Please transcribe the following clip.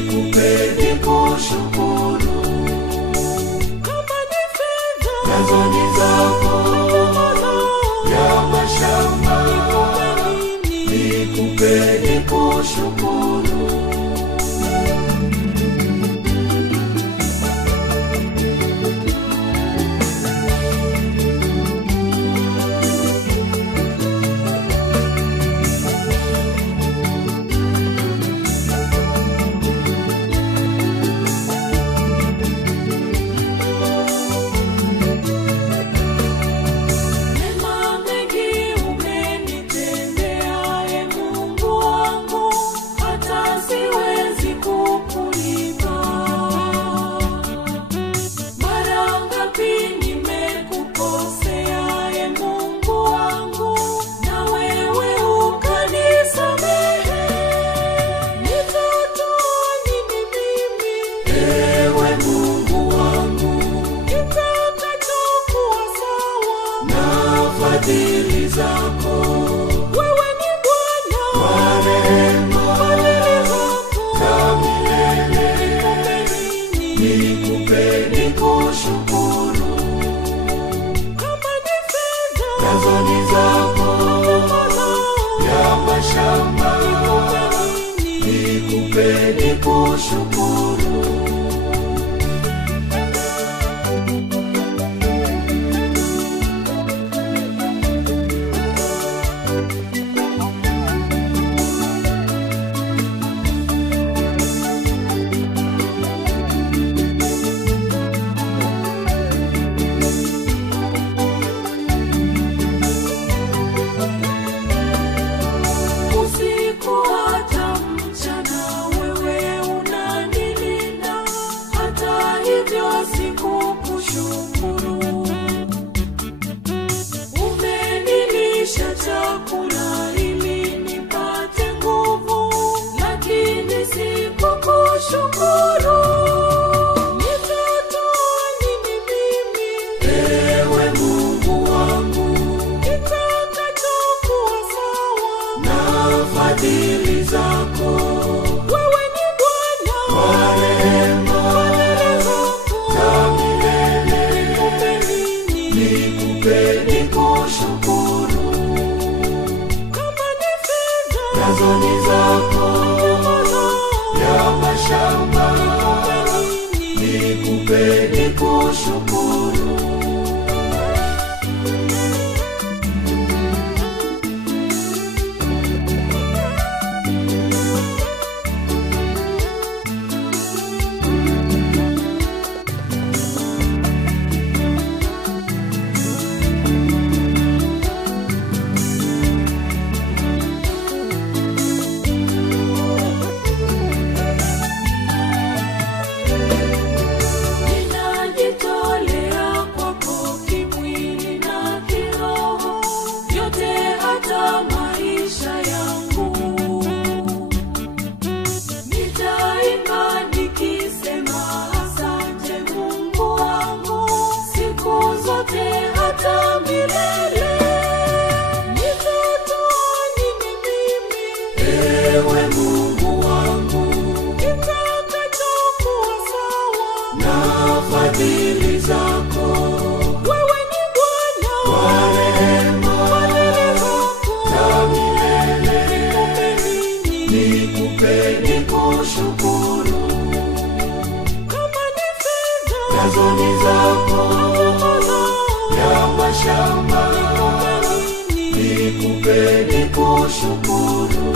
nikupe nikushukuru. Kama ni fedha nazo ni zako, ya mashamba nikupe nikushukuru. Fadhili zako wewe ni Bwana, kwa rehema za milele nikupe nikushukuru. kama ni fedha nazo ni zako, ya mashamba nikupe nikushukuru. Chakula ili nipate nguvu, lakini sikukushukuru. Nitatoa nini mimi, Ewe Mungu wangu, kitakachokuwa sawa na fadhili zako wewe ni Bwana, kwa rehema za milele nikupe nikushukuru. Nazo ni zako, ya mashamba nikupe nikushukuru. Ewe Mungu wangu, kitakachokuwa sawa na fadhili zako wewe ni Bwana, kwa rehema za milele nikupe nikushukuru. kama ni fedha nazo ni zako, ya mashamba nikupe nikushukuru.